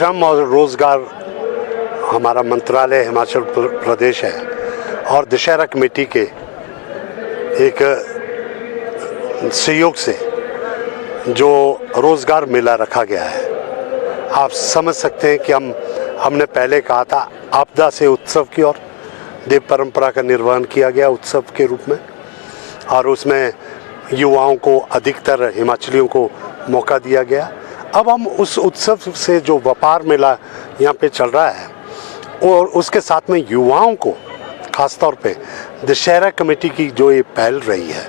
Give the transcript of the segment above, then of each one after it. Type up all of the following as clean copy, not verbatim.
श्रम और रोज़गार हमारा मंत्रालय हिमाचल प्रदेश है और दशहरा कमेटी के एक सहयोग से जो रोज़गार मेला रखा गया है, आप समझ सकते हैं कि हमने पहले कहा था आपदा से उत्सव की ओर देव परंपरा का निर्वहन किया गया उत्सव के रूप में, और उसमें युवाओं को अधिकतर हिमाचलियों को मौका दिया गया। अब हम उस उत्सव से जो व्यापार मेला यहाँ पे चल रहा है और उसके साथ में युवाओं को ख़ास तौर पे दशहरा कमेटी की जो ये पहल रही है,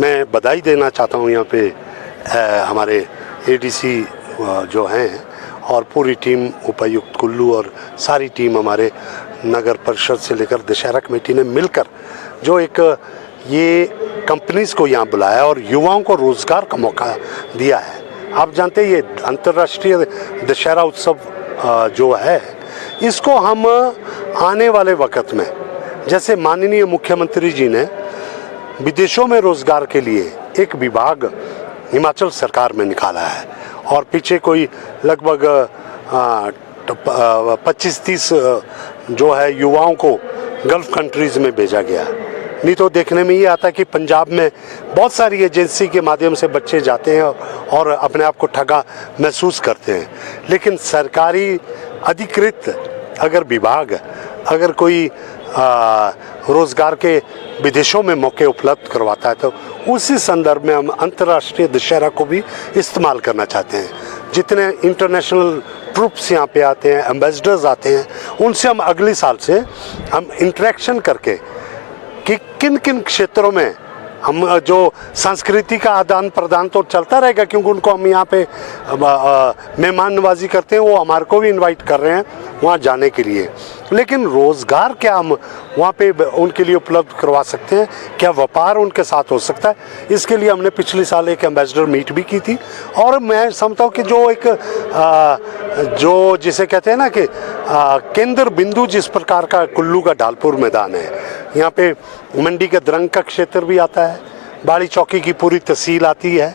मैं बधाई देना चाहता हूँ यहाँ पे हमारे एडीसी जो हैं और पूरी टीम, उपायुक्त कुल्लू और सारी टीम हमारे नगर परिषद से लेकर दशहरा कमेटी ने मिलकर जो एक ये कंपनीज़ को यहाँ बुलाया और युवाओं को रोज़गार का मौका दिया है। आप जानते हैं ये अंतर्राष्ट्रीय दशहरा उत्सव जो है, इसको हम आने वाले वक्त में, जैसे माननीय मुख्यमंत्री जी ने विदेशों में रोज़गार के लिए एक विभाग हिमाचल सरकार में निकाला है और पीछे कोई लगभग 25-30 जो है युवाओं को गल्फ़ कंट्रीज़ में भेजा गया। नहीं तो देखने में ये आता है कि पंजाब में बहुत सारी एजेंसी के माध्यम से बच्चे जाते हैं और अपने आप को ठगा महसूस करते हैं, लेकिन सरकारी अधिकृत अगर विभाग अगर कोई रोज़गार के विदेशों में मौके उपलब्ध करवाता है तो उसी संदर्भ में हम अंतर्राष्ट्रीय दशहरा को भी इस्तेमाल करना चाहते हैं। जितने इंटरनेशनल ट्रूप्स यहाँ पे आते हैं, एम्बेसडर्स आते हैं, उनसे हम अगले साल से हम इंटरेक्शन करके कि किन किन क्षेत्रों में हम जो संस्कृति का आदान प्रदान तो चलता रहेगा, क्योंकि उनको हम यहाँ पे मेहमान नवाजी करते हैं, वो हमारे को भी इनवाइट कर रहे हैं वहाँ जाने के लिए, लेकिन रोज़गार क्या हम वहाँ पे उनके लिए उपलब्ध करवा सकते हैं, क्या व्यापार उनके साथ हो सकता है। इसके लिए हमने पिछले साल एक एम्बेसडर मीट भी की थी और मैं समझता हूँ कि जो एक जो जिसे कहते हैं ना कि केंद्र बिंदु जिस प्रकार का कुल्लू का ढालपुर मैदान है, यहाँ पे मंडी के द्रंग का क्षेत्र भी आता है, बाड़ी चौकी की पूरी तहसील आती है,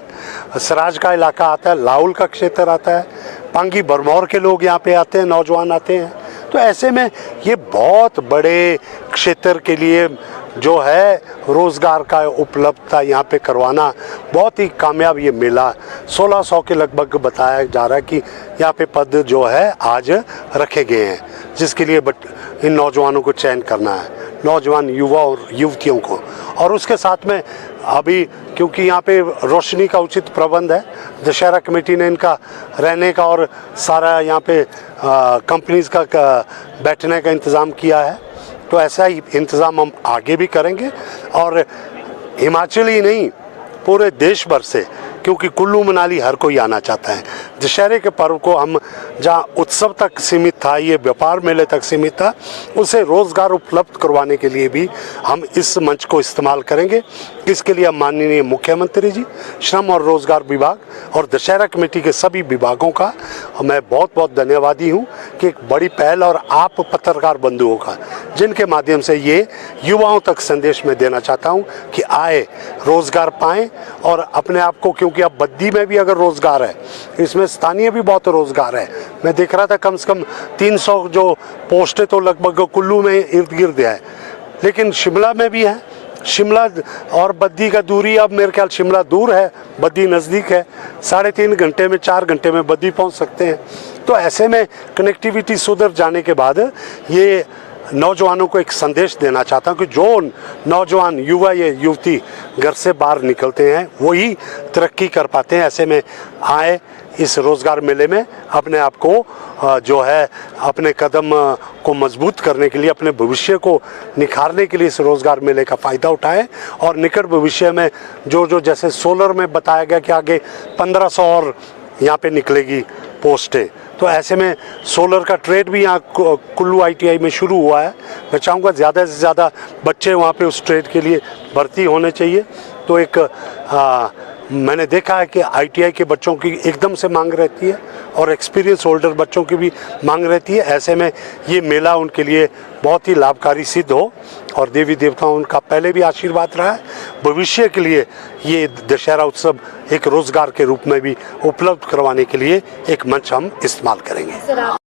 सराज का इलाका आता है, लाहौल का क्षेत्र आता है, पांगी भरमौर के लोग यहाँ पे आते हैं, नौजवान आते हैं। तो ऐसे में ये बहुत बड़े क्षेत्र के लिए जो है रोज़गार का उपलब्धता यहाँ पे करवाना बहुत ही कामयाब ये मेला 1600 के लगभग बताया जा रहा है कि यहाँ पे पद जो है आज रखे गए हैं, जिसके लिए इन नौजवानों को चयन करना है, नौजवान युवा और युवतियों को। और उसके साथ में अभी क्योंकि यहाँ पे रोशनी का उचित प्रबंध है, दशहरा कमेटी ने इनका रहने का और सारा यहाँ पे कंपनीज़ का बैठने का इंतज़ाम किया है, तो ऐसा ही इंतज़ाम हम आगे भी करेंगे। और हिमाचल ही नहीं, पूरे देश भर से, क्योंकि कुल्लू मनाली हर कोई आना चाहता है। दशहरे के पर्व को हम जहाँ उत्सव तक सीमित था, ये व्यापार मेले तक सीमित था, उसे रोज़गार उपलब्ध करवाने के लिए भी हम इस मंच को इस्तेमाल करेंगे। इसके लिए माननीय मुख्यमंत्री जी, श्रम और रोज़गार विभाग और दशहरा कमेटी के सभी विभागों का मैं बहुत बहुत धन्यवादी हूँ कि एक बड़ी पहल, और आप पत्रकार बंधुओं का, जिनके माध्यम से ये युवाओं तक संदेश मैं देना चाहता हूँ कि आए, रोज़गार पाएँ और अपने आप को, क्योंकि अब बद्दी में भी अगर रोज़गार है, इसमें स्थानीय भी बहुत रोज़गार है। मैं देख रहा था कम से कम 300 जो पोस्टें तो लगभग कुल्लू में इर्द गिर्द है, लेकिन शिमला में भी है। शिमला और बद्दी का दूरी, अब मेरे ख्याल शिमला दूर है, बद्दी नज़दीक है, 3.5 घंटे में 4 घंटे में बद्दी पहुंच सकते हैं। तो ऐसे में कनेक्टिविटी सुधर जाने के बाद ये नौजवानों को एक संदेश देना चाहता हूँ कि जो नौजवान युवा या युवती घर से बाहर निकलते हैं वही तरक्की कर पाते हैं। ऐसे में आए इस रोज़गार मेले में अपने आप को जो है अपने कदम को मजबूत करने के लिए, अपने भविष्य को निखारने के लिए इस रोज़गार मेले का फ़ायदा उठाएं। और निकट भविष्य में जो जैसे सोलर में बताया गया कि आगे 1500 और यहाँ पे निकलेगी पोस्टें, तो ऐसे में सोलर का ट्रेड भी यहाँ कुल्लू ITI में शुरू हुआ है। मैं चाहूँगा ज़्यादा से ज़्यादा बच्चे वहाँ पे उस ट्रेड के लिए भर्ती होने चाहिए। तो एक मैंने देखा है कि ITI के बच्चों की एकदम से मांग रहती है और एक्सपीरियंस होल्डर बच्चों की भी मांग रहती है। ऐसे में ये मेला उनके लिए बहुत ही लाभकारी सिद्ध हो और देवी देवताओं उनका पहले भी आशीर्वाद रहा है, भविष्य के लिए ये दशहरा उत्सव एक रोजगार के रूप में भी उपलब्ध करवाने के लिए एक मंच हम इस्तेमाल करेंगे।